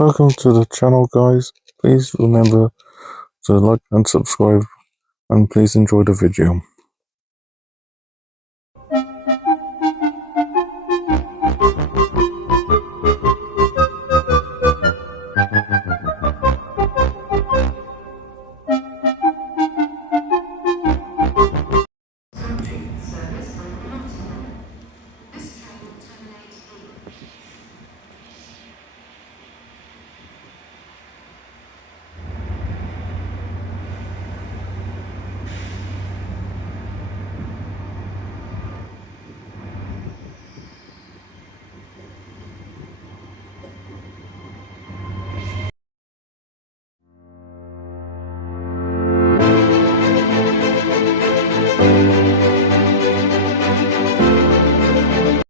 Welcome to the channel, guys. Please remember to like and subscribe, and please enjoy the video.